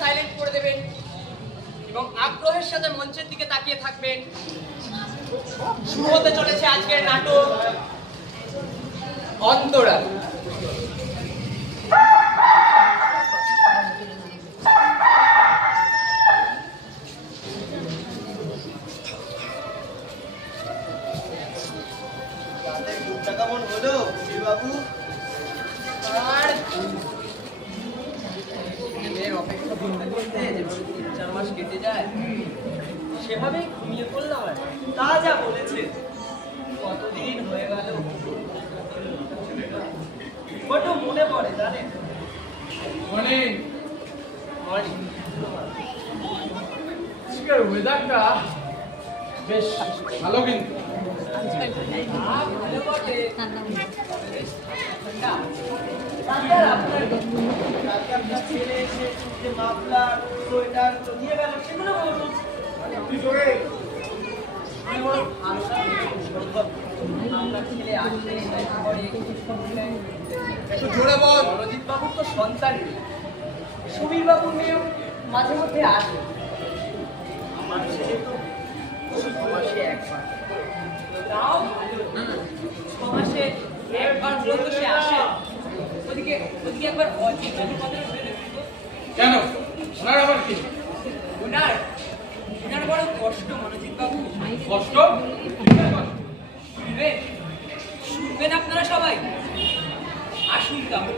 Silent করে দেবেন এবং আগ্রহের সাথে মঞ্চের দিকে তাকিয়ে থাকবেন। শুরু হতে চলেছে আজকের নাটক অন্তরাল। কেমন হলো বাবু? আর অপেক্ষা করতে করতে যেভাবে 3-4 মাস কেটে যায় সেভাবেই ঘুমিয়ে পড়লাম। আর তা যা বলেছে কতদিন হয়ে গেল বড্ড মনে পড়ে জানেন। আজকের ওয়েদারটা বেশ ভালো, কিন্তু ভালো বটে। আপনার ছেলে এসে যে মাফলার সোয়েটার তো নিয়ে গেল সেগুলো বলুন। আপনার ছেলে আসলে একটু জোরে বল। রণজিৎ বাবুর তো সন্তান নেই, সুবীর বাবুর মেয়েও মাঝে মধ্যে আসে। আমার ছেলে তো 6 মাসে একবার, তাও ভালো। 6 মাসে একবার পর্যন্ত সে আসে। ওদিকে একবার অজিত বাবুর কথা শুনে দেখুন তো। কেন ওনার আবার কি? ওনার বড় কষ্ট মনোজিৎ বাবু। কষ্ট? শুনবেন আপনারা সবাই, আসুন তাহলে।